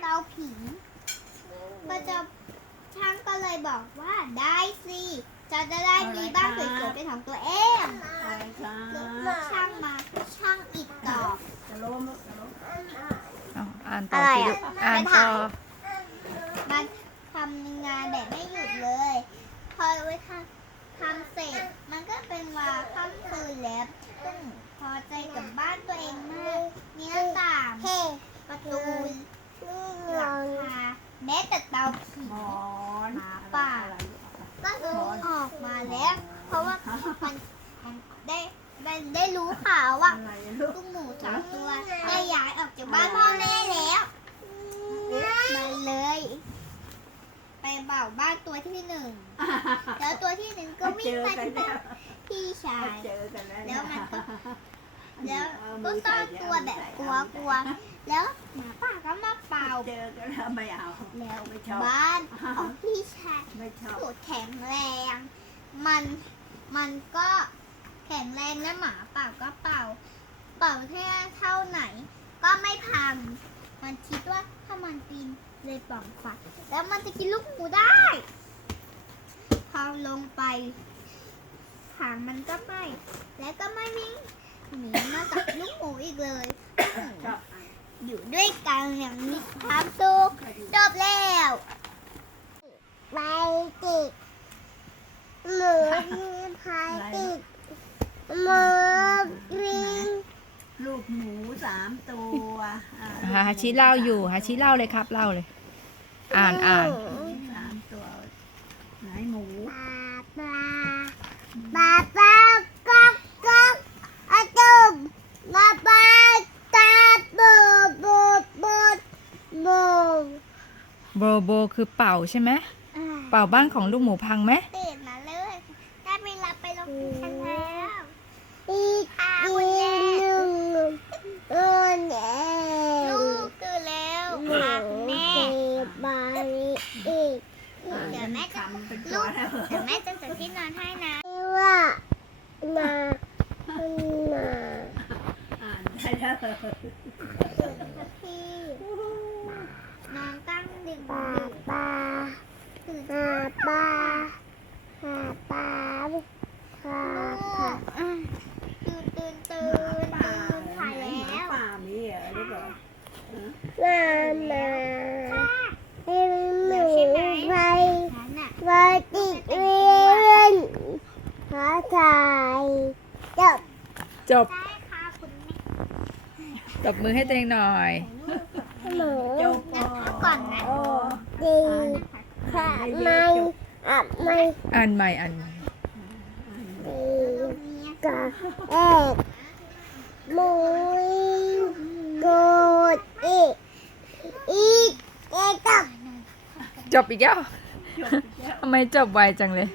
เตาผิงก็จะช่างก็เลยบอกว่าได้สิจะจะได้มีบ้านสวยๆเป็นของตัวเองอะไรคะแล้วช่างมาช่างอิฐต่อจะล้มจะล้มเอาอ่านต่ออะไรสิอะลูกอ่านไม่ถ่าต่ยอมันทำงานแบบไม่หยุดเลย พอไว้ทำทำเสร็จ มันก็เป็นเวลาค่ำคืนแล้วซึ่งพอใจกับบ้านตัวเองมากมีหน้าต่างประตูหลังคาแม้แต่เตาผิงหมอนหมาป่าก็คือออกมาแล้ว เพราะว่ามันมันได้ได้ได้รู้ข่าวว่าอะไรลูกลูกหมูสองตัวได้ย้ายออกจากบ้านพ่อแม่แล้วมันเลย ไปเบ่าบ้านตัวที่หนึ่งแล้วตัวที่หนึ่งก็วิ่เจงอไปกันที่แล้วพี่ชายเจอกันแล้วแล้วมันก็ แล้วเอาก็มืต้อใส่นตัวแบบกลัวกลัวๆแล้วหมาป่าก็มาเป่าเจอกันแล้วไม่เอา แล้วไม่ชอบ บ้านของพี่ชาย ไม่ชอบ สูตรแข็งแรง มัน มันก็แข็งแรงนะหมาเป่าก็เป่า เป่าแค่เท่าไหน ก็ไม่พัง มันคิดว่าถ้ามันปีนเลยปล่องไฟแล้วมันจะกินลูกหมูได้ พอลงไปหางมันก็ไหม้แล้วก็ไม่วิ่ง หนีมาจากลูกหมูอีกเลยชอบอยู่ด้วยกันอย่างมีความสุขจบแล้วไปติดหมูพายติดหมูวิ่งลูกหมูสามตัวอ่หาฮาชิเล่าอยู่ฮาชิเล่าเลยครับเล่าเลย อ่านอ่านสามตัวไหนหมู ปลาปลาปลาปลาก๊อกก๊อกอะตุมมาปลาตาบูบูบูบู โบโบคือเป่าใช่ไหมเป่าบ้านของลูกหมูพังไหมตื่นมาเลยได้ไปรับไปโรงพยาบาลแล้วอีกอาคุณแม่เออแน่ลูกตื่นแล้วค่ะคุณแม่บายอีกเดี๋ยวแม่จะคำเป็นตัลูวกแล้วเดี๋ยวแม่จะจัดที่นอนให้นะว่ามามาอ่านได้แล้วพี่ นอนตั้งดึกปาปาตื่นปาปาปาปาปาปาตื่นตื่นตื่นตื่นถ่ายแล้วป่ามีเหรอลูกเหรอมามาเป็นหนูไปไปติดเรียนหาถ่ายจบจบตบมือให้ตัวเองหน่อย หนูจบนะก่อนนะโอ้ดีค่ะไม่อะไม่อ่านใหม่อ่านใหม่ดีกะเอกมุยโกดอีอีกเอกกับจบอีกแล้วจบแล้วทำไมจบไวจังเลย